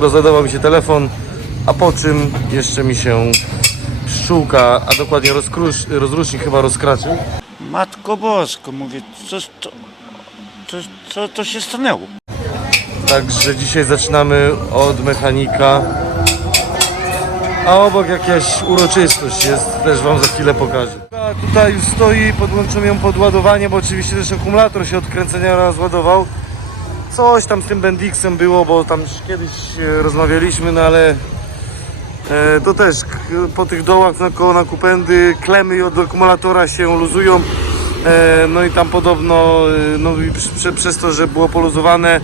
rozładował mi się telefon, a po czym jeszcze mi się pszczółka, a dokładnie rozkrusz, rozrusznik chyba rozkraczył. Matko Bosko, mówię, co, co, co, co to się stanęło? Także dzisiaj zaczynamy od mechanika. A obok jakaś uroczystość jest, też Wam za chwilę pokażę. A tutaj już stoi, podłączymy ją pod ładowanie, bo oczywiście też akumulator się od kręcenia rozładował. Coś tam z tym Bendixem było, bo tam kiedyś e, rozmawialiśmy, no ale e, to też po tych dołach na koło na kupędy klemy od akumulatora się luzują. E, no i tam podobno, no przez to, że było poluzowane,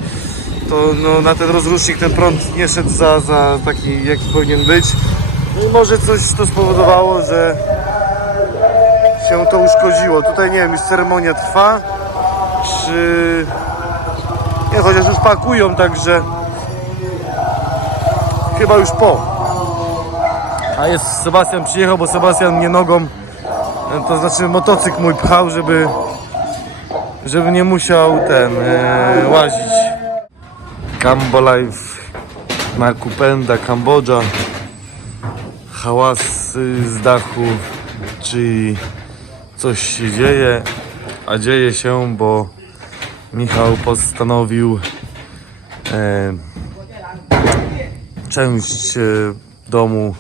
to no, na ten rozrusznik ten prąd nie szedł za, za taki, jaki powinien być. No i może coś to spowodowało, że się to uszkodziło. Tutaj nie wiem, już ceremonia trwa, czy... Nie, chociaż już pakują, także chyba już po. A jest Sebastian przyjechał, bo Sebastian mnie nogą, to znaczy motocykl mój pchał, żeby żeby nie musiał ten e, łazić. Na Kupenda, Kambodża. Hałasy z dachu, czyli coś się dzieje, a dzieje się, bo Michał postanowił e, część e, domu.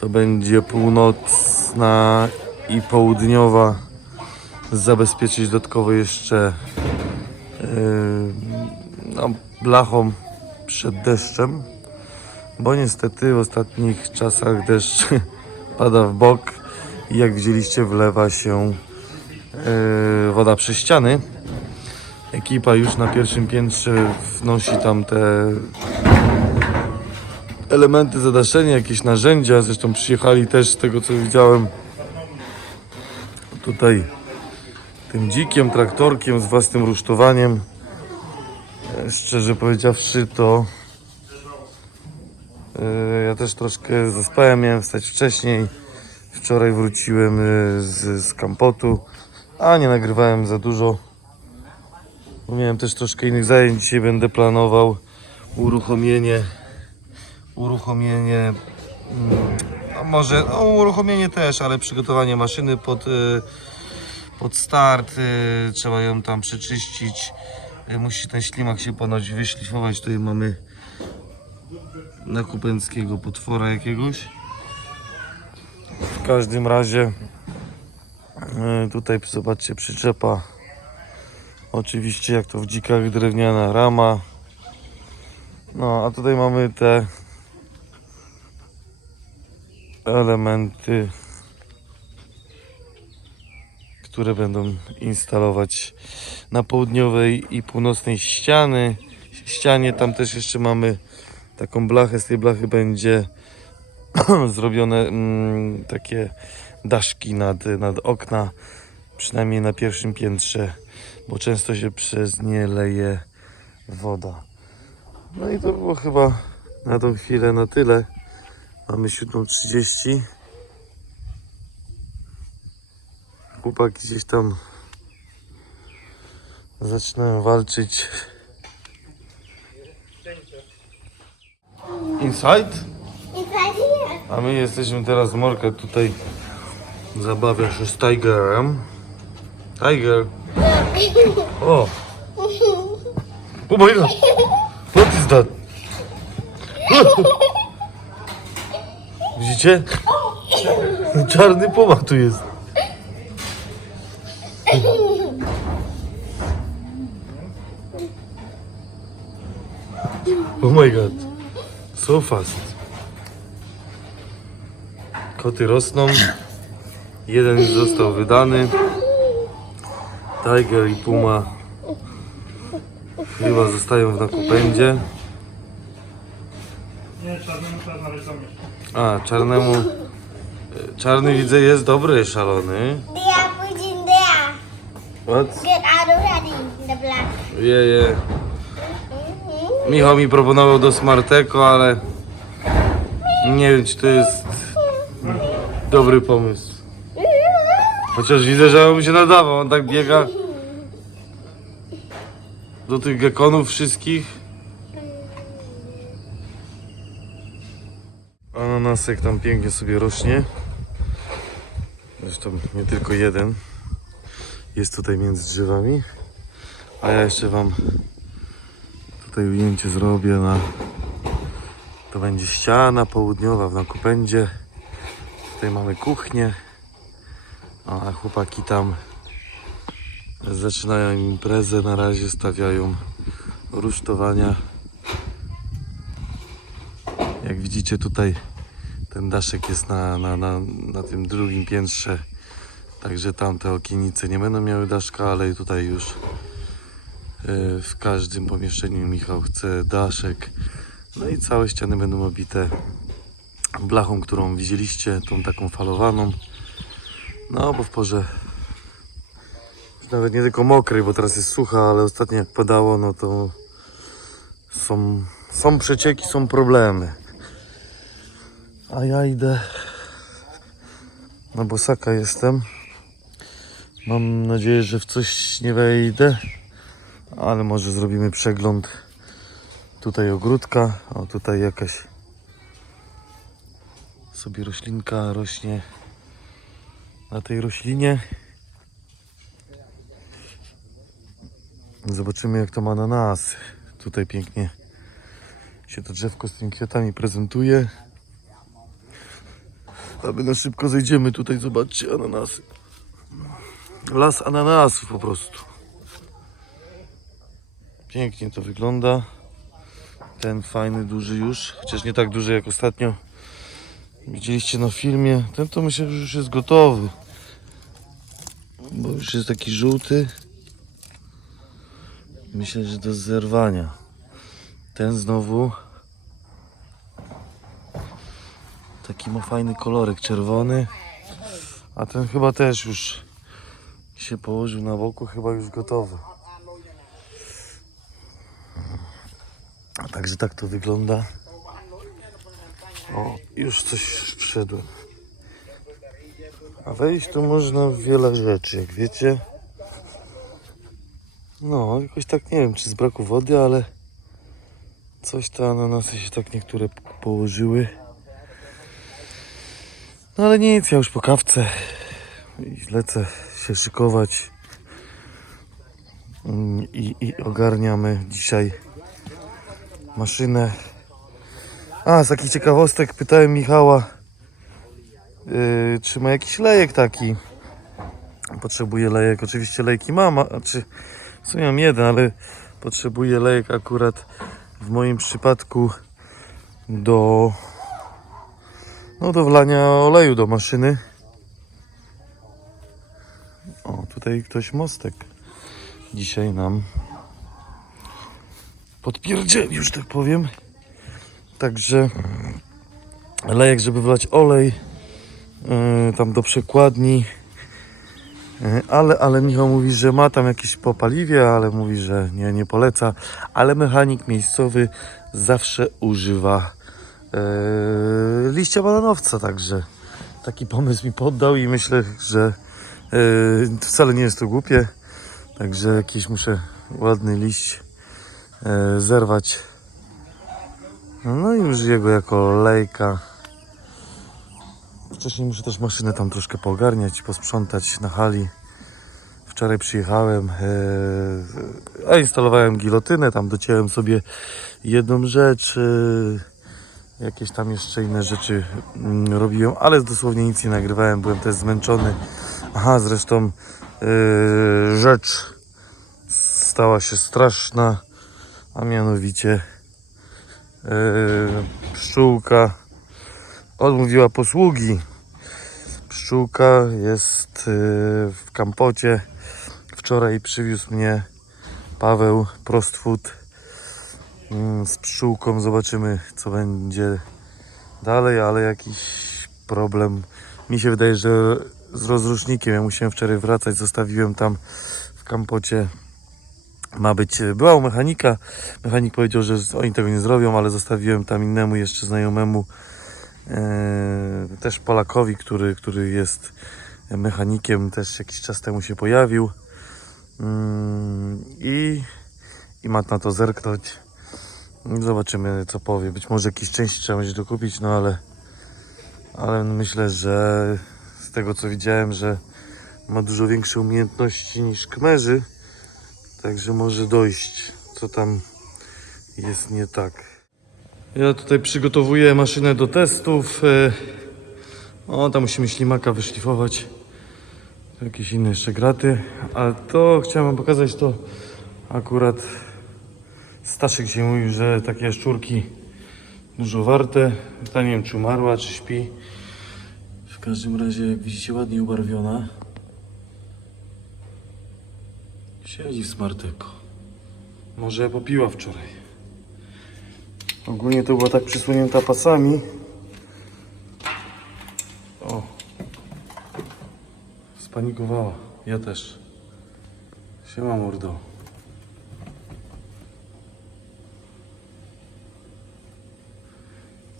To będzie północna i południowa. Zabezpieczyć dodatkowo jeszcze e, no, blachą przed deszczem, bo niestety w ostatnich czasach deszcz pada w bok. I jak widzieliście wlewa się e, woda przez ściany. Ekipa już na pierwszym piętrze wnosi tam te elementy zadaszenia, jakieś narzędzia. Zresztą przyjechali też z tego co widziałem tutaj tym dzikiem, traktorkiem z własnym rusztowaniem. E, Szczerze powiedziawszy to e, ja też troszkę zaspałem, miałem wstać wcześniej. Wczoraj wróciłem e, z, z kampotu, a nie nagrywałem za dużo. Miałem też troszkę innych zajęć. Dzisiaj będę planował uruchomienie uruchomienie no może no uruchomienie też, ale przygotowanie maszyny pod, y, pod start. y, Trzeba ją tam przeczyścić. Y, Musi ten ślimak się ponoć wyszlifować. Tutaj mamy nakupęckiego potwora jakiegoś. W każdym razie tutaj zobaczcie przyczepa. Oczywiście jak to w dzikach drewniana rama. No a tutaj mamy te elementy, które będą instalować na południowej i północnej ściany. ścianie. Tam też jeszcze mamy taką blachę. Z tej blachy będzie zrobione mm, takie daszki nad, nad okna, przynajmniej na pierwszym piętrze, bo często się przez nie leje woda. No i to było chyba na tą chwilę na tyle. Mamy 7.30. Chłopaki gdzieś tam zaczynają walczyć. Inside? A my jesteśmy teraz z Morkę tutaj. Zabawia się z Tigerem. Tiger. O! Oh my god! What is that? Widzicie? Czarny puma jest. Oh my god. So fast. Koty rosną. Jeden już został wydany. Tiger i Puma chyba zostają w nakupędzie. Nie, czarnemu za mnie. A, czarnemu. Czarny widzę jest dobry, szalony. Dia pushing there. What? Get out already. The black. Je, je. Michał mi proponował do Smarteko, ale nie wiem, czy to jest dobry pomysł. Chociaż widzę, że on mi się nadawał. On tak biega do tych gekonów wszystkich. Ananasek tam pięknie sobie rośnie. Zresztą nie tylko jeden. Jest tutaj między drzewami. A ja jeszcze wam tutaj ujęcie zrobię na to będzie ściana południowa w Nakupędzie. Tutaj mamy kuchnię. A chłopaki tam zaczynają imprezę. Na razie stawiają rusztowania. Jak widzicie tutaj ten daszek jest na, na, na, na tym drugim piętrze. Także tamte okienice nie będą miały daszka, ale tutaj już e, w każdym pomieszczeniu Michał chce daszek. No i całe ściany będą obite blachą, którą widzieliście, tą taką falowaną. No bo w porze nawet nie tylko mokrej, bo teraz jest sucha, ale ostatnio jak padało, no to są, są przecieki, są problemy. A ja idę na bosaka jestem. Mam nadzieję, że w coś nie wejdę, ale może zrobimy przegląd tutaj ogródka. O, tutaj jakaś sobie roślinka rośnie na tej roślinie. Zobaczymy jak to ma na nas. Tutaj pięknie się to drzewko z tymi kwiatami prezentuje. A my na szybko zejdziemy tutaj, zobaczcie ananasy. Las ananasów po prostu. Pięknie to wygląda. Ten fajny, duży już, chociaż nie tak duży jak ostatnio. Widzieliście na filmie. Ten to myślę, że już jest gotowy. Bo już jest taki żółty. Myślę, że do zerwania. Ten znowu. Taki ma fajny kolorek czerwony. A ten chyba też już się położył na boku, chyba już gotowy. A Także tak to wygląda. O, już coś wszedłem. A wejść tu można w wiele rzeczy, jak wiecie. No, jakoś tak nie wiem, czy z braku wody, ale coś te ananasy się tak niektóre położyły. No ale nic, ja już po kawce i lecę się szykować Mm, i, i ogarniamy dzisiaj maszynę. A, z takich ciekawostek pytałem Michała, yy, czy ma jakiś lejek taki. Potrzebuję lejek, oczywiście lejki mam, a czy w sumie mam jeden, ale potrzebuję lejek akurat w moim przypadku do no do wlania oleju do maszyny. O, tutaj ktoś mostek dzisiaj nam podpierdzielił, że tak powiem. Także lejek, żeby wlać olej tam do przekładni. Yy, ale, ale Michał mówi, że ma tam jakieś po paliwie, ale mówi, że nie, nie poleca. Ale mechanik miejscowy zawsze używa yy, liścia bananowca, także taki pomysł mi poddał i myślę, że yy, wcale nie jest to głupie. Także jakiś muszę ładny liść yy, zerwać. No i użyję go jako lejka. Wcześniej muszę też maszynę tam troszkę poogarniać, posprzątać na hali. Wczoraj przyjechałem, yy, a instalowałem gilotynę, tam dociąłem sobie jedną rzecz. Yy, jakieś tam jeszcze inne rzeczy mm, robiłem, ale dosłownie nic nie nagrywałem, byłem też zmęczony. Aha, zresztą rzecz stała się straszna, a mianowicie pszczółka odmówiła posługi. Pszczółka jest yy, w kampocie. Wczoraj przywiózł mnie Paweł Prostfood mm, z pszczółką. Zobaczymy, co będzie dalej, ale jakiś problem. Mi się wydaje, że z rozrusznikiem. Ja musiałem wczoraj wracać, zostawiłem tam w kampocie. Ma być, była u mechanika. Mechanik powiedział, że oni tego nie zrobią, ale zostawiłem tam innemu jeszcze znajomemu, też Polakowi, który, który jest mechanikiem, też jakiś czas temu się pojawił. Mm, I, i ma na to zerknąć. Zobaczymy co powie. Być może jakieś części trzeba będzie dokupić, no ale, ale myślę, że z tego co widziałem, że ma dużo większe umiejętności niż Kmerzy. Także może dojść, co tam jest nie tak. Ja tutaj przygotowuję maszynę do testów. e, O, tam musimy ślimaka wyszlifować. Jakieś inne jeszcze graty. A to chciałem wam pokazać to akurat Staszek się mówił, że takie szczurki dużo warte. Nie wiem czy umarła, czy śpi. W każdym razie jak widzicie ładnie ubarwiona. Siedzi w smarteko. Może popiła wczoraj. Ogólnie to była tak przysłonięta pasami. O. Spanikowała. Ja też. Siema mordo.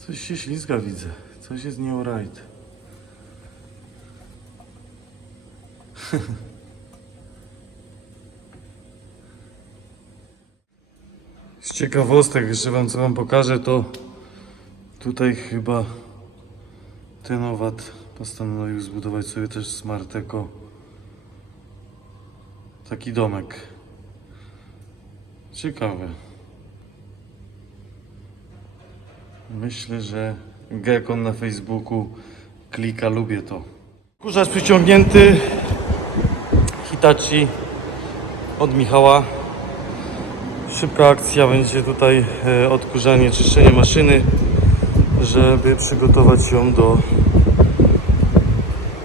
Coś się ślizga widzę. Coś jest nie alright. ciekawostek jeszcze wam co wam pokażę to tutaj chyba ten owad postanowił zbudować sobie też Smart Eco taki domek. Ciekawe. Myślę, że Gekon na Facebooku klika, lubię to. Kurzacz przyciągnięty Hitachi od Michała. Szybka akcja będzie tutaj e, odkurzanie, czyszczenie maszyny, żeby przygotować ją do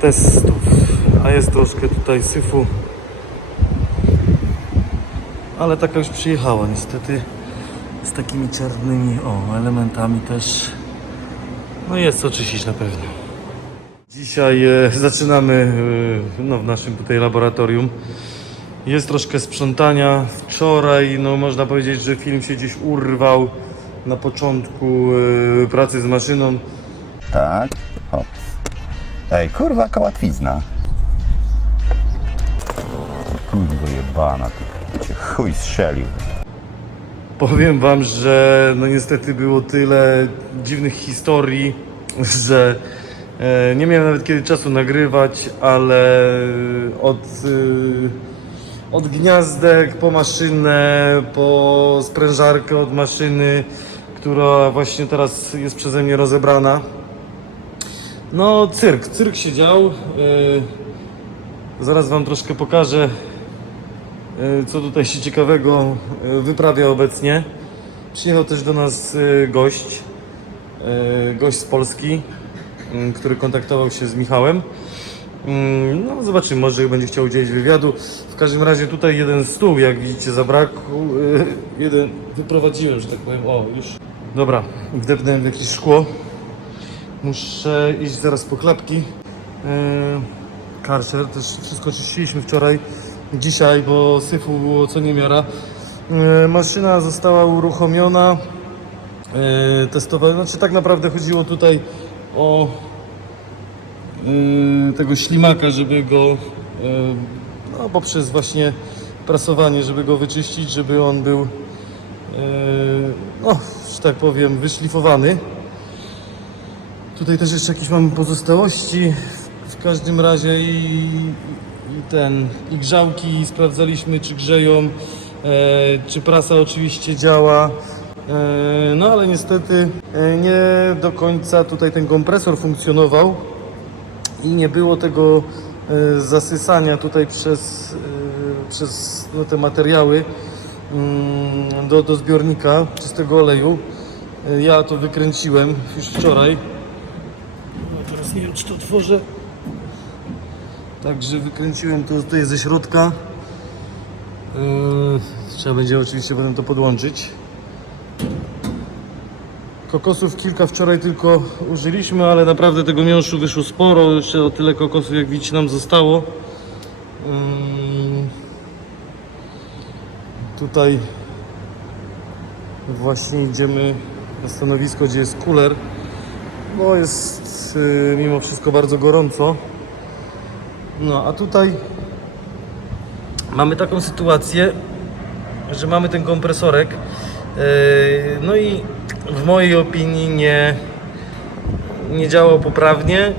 testów. A jest troszkę tutaj syfu, ale taka już przyjechała niestety z takimi czarnymi o, elementami też. No jest co czyścić na pewno. Dzisiaj e, zaczynamy e, no, w naszym tutaj laboratorium. Jest troszkę sprzątania. Wczoraj, no można powiedzieć, że film się gdzieś urwał na początku e, pracy z maszyną. Tak. O. Ej, kurwa, jaka łatwizna. Kurwa jebana, ty cię chuj strzelił. Powiem wam, że no niestety było tyle dziwnych historii, że e, nie miałem nawet kiedy czasu nagrywać, ale od, y, od gniazdek po maszynę, po sprężarkę od maszyny, która właśnie teraz jest przeze mnie rozebrana. No cyrk, cyrk się dział. E, zaraz wam troszkę pokażę E, co tutaj się ciekawego e, wyprawia obecnie. Przyjechał też do nas gość, gość z Polski, który kontaktował się z Michałem. Mm, No zobaczymy, może będzie chciał udzielić wywiadu. W każdym razie tutaj jeden stół, jak widzicie, zabrakł. E, Jeden wyprowadziłem, że tak powiem. O, już. Dobra, wdepnąłem w jakieś szkło. Muszę iść zaraz po klapki. Karcher, też wszystko czyściliśmy wczoraj, dzisiaj, bo syfu było co niemiara. E, Maszyna została uruchomiona. E, Testowa, znaczy tak naprawdę chodziło tutaj o tego ślimaka, żeby go no, poprzez właśnie prasowanie, żeby go wyczyścić, żeby on był e, no, że tak powiem, wyszlifowany. Tutaj też jeszcze jakieś mamy pozostałości. W każdym razie i, i ten, i grzałki sprawdzaliśmy, czy grzeją, e, czy prasa oczywiście działa. E, No ale niestety nie do końca tutaj ten kompresor funkcjonował i nie było tego zasysania tutaj przez, e, przez no, te materiały mm, do, do zbiornika czystego oleju. E, Ja to wykręciłem już wczoraj. No teraz nie wiem czy to otworzę. Także wykręciłem to tutaj ze środka. Trzeba będzie oczywiście potem to podłączyć. Kokosów kilka wczoraj tylko użyliśmy, ale naprawdę tego miąższu wyszło sporo. Jeszcze o tyle kokosów jak widzicie nam zostało. Tutaj właśnie idziemy na stanowisko, gdzie jest kuler, bo jest yy, mimo wszystko bardzo gorąco. No a tutaj mamy taką sytuację, że mamy ten kompresorek. Yy, No i w mojej opinii nie, nie działał poprawnie,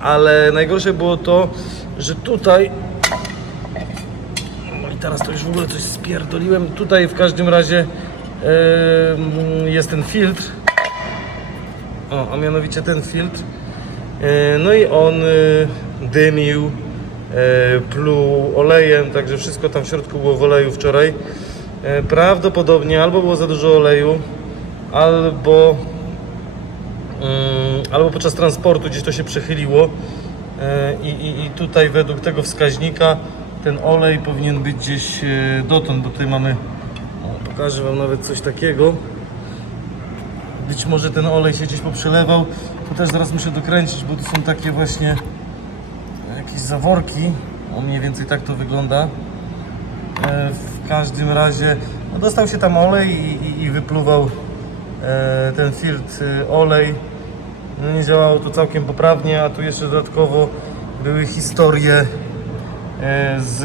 ale najgorsze było to, że tutaj no i teraz to już w ogóle coś spierdoliłem. Tutaj w każdym razie yy, jest ten filtr. O, a mianowicie ten filtr. E, No i on dymił, pluł olejem, także wszystko tam w środku było w oleju wczoraj. E, Prawdopodobnie albo było za dużo oleju, albo, mm, albo podczas transportu gdzieś to się przechyliło. E, I, i, I tutaj według tego wskaźnika ten olej powinien być gdzieś e, dotąd, bo tutaj mamy, pokażę Wam nawet coś takiego. Być może ten olej się gdzieś poprzelewał. To też zaraz muszę dokręcić, bo tu są takie właśnie jakieś zaworki. O mniej więcej tak to wygląda. E, W każdym razie no dostał się tam olej i, i, i wypluwał e, ten filtr e, olej. No nie działało to całkiem poprawnie, a tu jeszcze dodatkowo były historie z,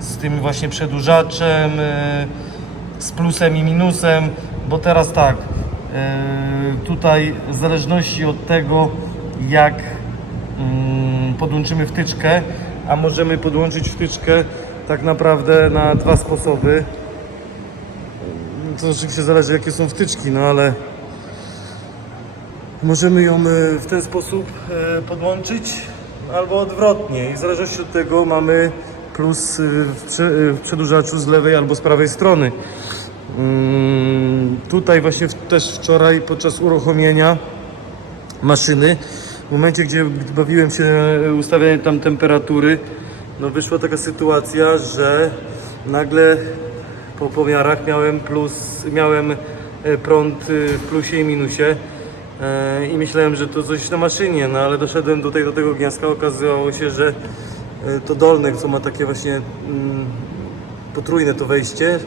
z tym właśnie przedłużaczem, z plusem i minusem, bo teraz tak, tutaj w zależności od tego jak podłączymy wtyczkę, a możemy podłączyć wtyczkę tak naprawdę na dwa sposoby. To oczywiście zależy jakie są wtyczki, no ale możemy ją e, w ten sposób e, podłączyć albo odwrotnie i w zależności od tego mamy plus e, w prze- w przedłużaczu z lewej albo z prawej strony. Mm, Tutaj właśnie też wczoraj podczas uruchomienia maszyny, w momencie gdzie bawiłem się e, ustawianiem tam temperatury, no wyszła taka sytuacja, że nagle po pomiarach miałem plus, miałem e, prąd e, w plusie i minusie i myślałem, że to coś na maszynie, no ale doszedłem tutaj do tego gniazdka, okazało się, że to dolne, co ma takie właśnie mm, potrójne to wejście,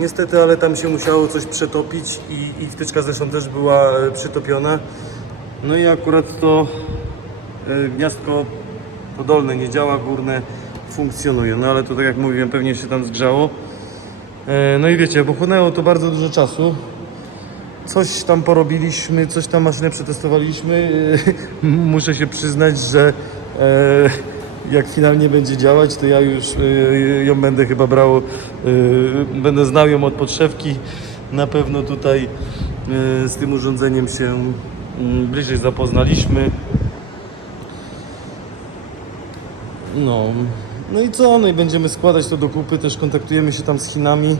Niestety, ale tam się musiało coś przetopić i, i wtyczka zresztą też była przytopiona. No i akurat to e, gniazdko to dolne nie działa, górne funkcjonuje. No ale to tak jak mówiłem, pewnie się tam zgrzało. E, No i wiecie, pochłonęło to bardzo dużo czasu. Coś tam porobiliśmy, coś tam maszynę przetestowaliśmy. E, Muszę się przyznać, że e, jak finalnie będzie działać, to ja już e, ją będę chyba brał, e, będę znał ją od podszewki. Na pewno tutaj e, z tym urządzeniem się bliżej zapoznaliśmy. No, no i co? No i będziemy składać to do kupy, też kontaktujemy się tam z Chinami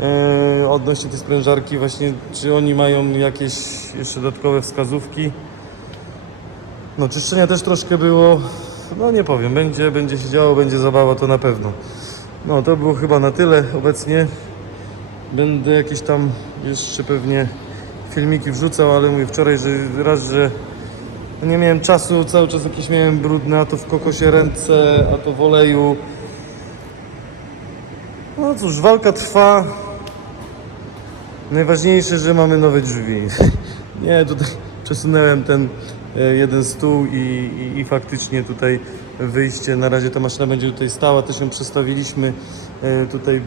e, odnośnie tej sprężarki, właśnie czy oni mają jakieś jeszcze dodatkowe wskazówki. No czyszczenia też troszkę było, no nie powiem, będzie, będzie się działo, będzie zabawa, to na pewno. No to było chyba na tyle obecnie. Będę jakieś tam jeszcze pewnie filmiki wrzucał, ale mówię wczoraj, że raz, że nie miałem czasu, cały czas jakieś miałem brudne, a to w kokosie ręce, a to w oleju. No cóż, walka trwa. Najważniejsze, że mamy nowe drzwi. Nie, tutaj przesunąłem ten e, jeden stół i, i, i faktycznie tutaj wyjście, na razie ta maszyna będzie tutaj stała, też ją przestawiliśmy e, tutaj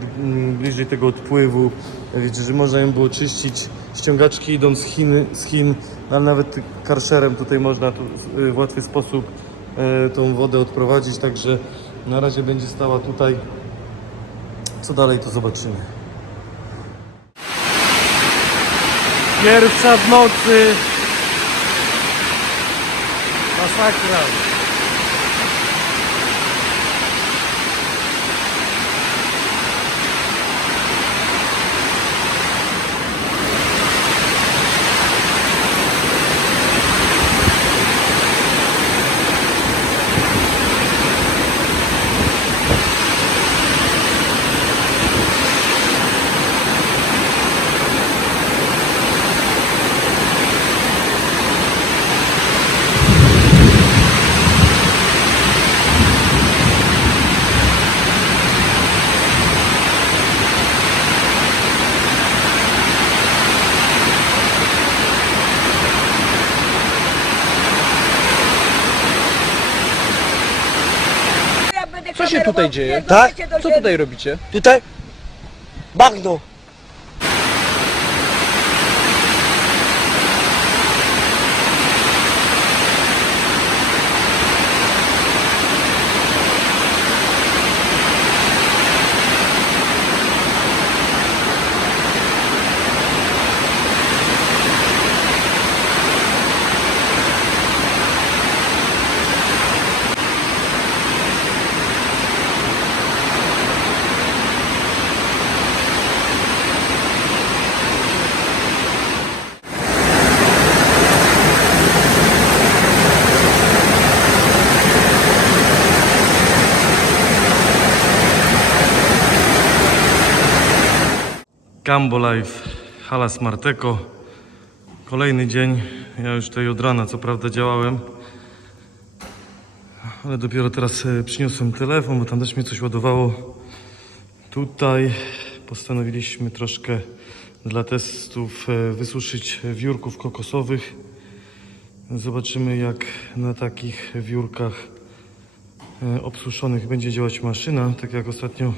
bliżej tego odpływu. Wiecie, że można ją było czyścić ściągaczki idą z, Chiny, z Chin, no ale nawet karszerem tutaj można tu y, w łatwy sposób y, tą wodę odprowadzić, także na razie będzie stała tutaj. Co dalej to zobaczymy. Pierwsza w nocy. Masakra. Tutaj dzieje? Tak? Co tutaj robicie? Tutaj? Bagno. Cambo Life, hala Smarteko. Kolejny dzień. Ja już tutaj od rana co prawda działałem. Ale dopiero teraz e, przyniosłem telefon, bo tam też mnie coś ładowało. Tutaj postanowiliśmy troszkę dla testów e, wysuszyć wiórków kokosowych. Zobaczymy jak na takich wiórkach e, obsuszonych będzie działać maszyna. Tak jak ostatnio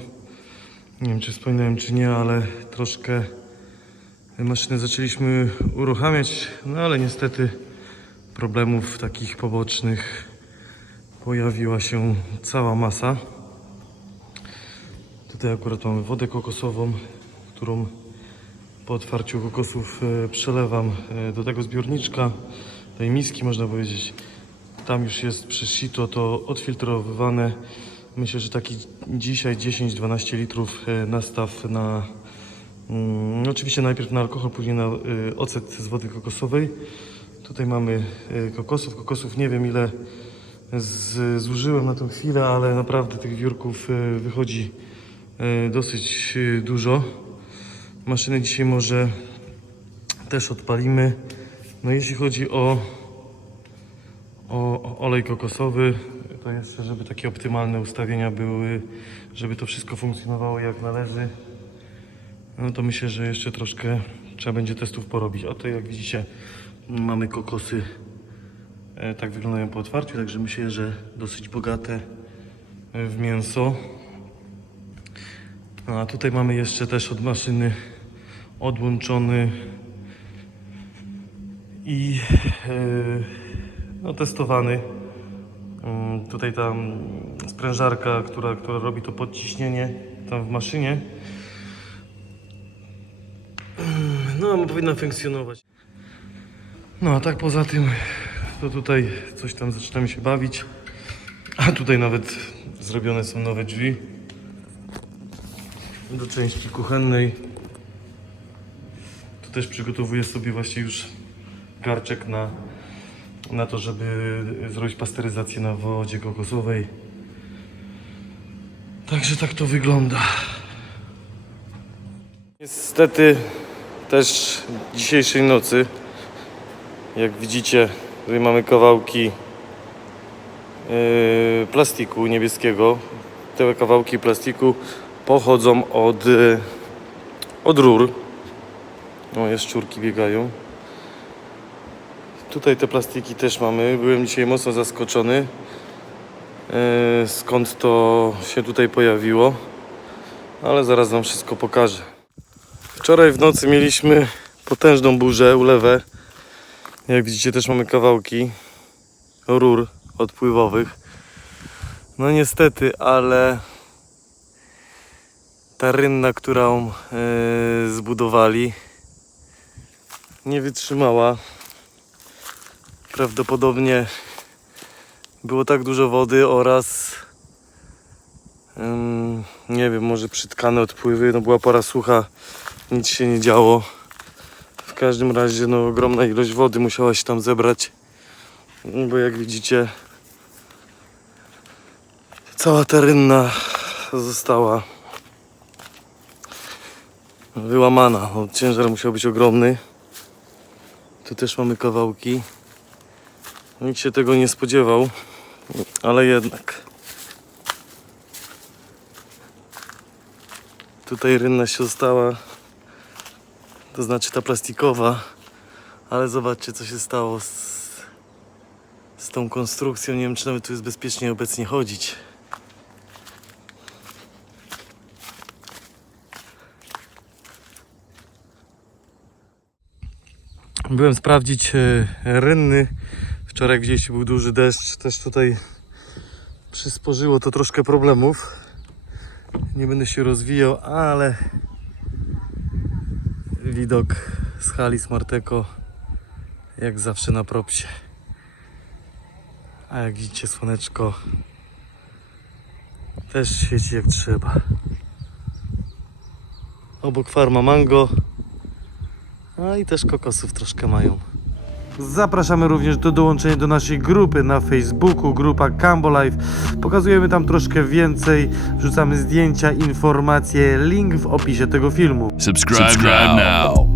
nie wiem, czy wspominałem, czy nie, ale troszkę maszynę zaczęliśmy uruchamiać, no ale niestety problemów takich pobocznych pojawiła się cała masa. Tutaj akurat mamy wodę kokosową, którą po otwarciu kokosów e, przelewam e, do tego zbiorniczka, tej miski można powiedzieć. Tam już jest przez sito to odfiltrowywane. Myślę, że taki dzisiaj 10-12 litrów e, nastaw na mm, oczywiście najpierw na alkohol, później na y, ocet z wody kokosowej. Tutaj mamy y, kokosów. Kokosów nie wiem ile z, zużyłem na tą chwilę, ale naprawdę tych wiórków wychodzi dosyć dużo. Maszyny dzisiaj może też odpalimy. No jeśli chodzi o o olej kokosowy, to jeszcze, żeby takie optymalne ustawienia były, żeby to wszystko funkcjonowało jak należy, no to myślę, że jeszcze troszkę trzeba będzie testów porobić. Oto jak widzicie mamy kokosy, e, tak wyglądają po otwarciu, także myślę, że dosyć bogate e, w mięso. No, A tutaj mamy jeszcze też od maszyny odłączony i e, no, testowany. Mm, Tutaj ta sprężarka, która, która robi to podciśnienie tam w maszynie. No, powinna funkcjonować. No, a tak poza tym, to tutaj coś tam zaczynamy się bawić. A tutaj nawet zrobione są nowe drzwi do części kuchennej. Tu też przygotowuję sobie właśnie już garczek na na to, żeby zrobić pasteryzację na wodzie kokosowej. Także tak to wygląda. Niestety też dzisiejszej nocy, jak widzicie, tutaj mamy kawałki yy, plastiku niebieskiego. Te kawałki plastiku pochodzą od, yy, od rur. O, jaszczurki biegają. Tutaj te plastiki też mamy. Byłem dzisiaj mocno zaskoczony, e, skąd to się tutaj pojawiło, ale zaraz Wam wszystko pokażę. Wczoraj w nocy mieliśmy potężną burzę, ulewę. Jak widzicie też mamy kawałki rur odpływowych. No niestety, ale ta rynna, którą e, zbudowali, nie wytrzymała. Prawdopodobnie było tak dużo wody oraz ym, nie wiem, może przytkane odpływy, no była pora sucha, nic się nie działo. W każdym razie no ogromna ilość wody musiała się tam zebrać, bo jak widzicie cała ta rynna została wyłamana. No, ciężar musiał być ogromny. Tu też mamy kawałki. Nikt się tego nie spodziewał, ale jednak. Tutaj rynna się została, to znaczy ta plastikowa, ale zobaczcie co się stało z, z tą konstrukcją. Nie wiem czy nawet tu jest bezpiecznie obecnie chodzić. Byłem sprawdzić e, rynny. Wczoraj widzieliście był duży deszcz. Też tutaj przysporzyło to troszkę problemów. Nie będę się rozwijał, ale widok z hali Smarteko jak zawsze na propsie. A jak widzicie słoneczko też świeci jak trzeba. Obok farma mango. No i też kokosów troszkę mają. Zapraszamy również do dołączenia do naszej grupy na Facebooku, grupa Cambo Life. Pokazujemy tam troszkę więcej, wrzucamy zdjęcia, informacje, link w opisie tego filmu. Subscribe, now.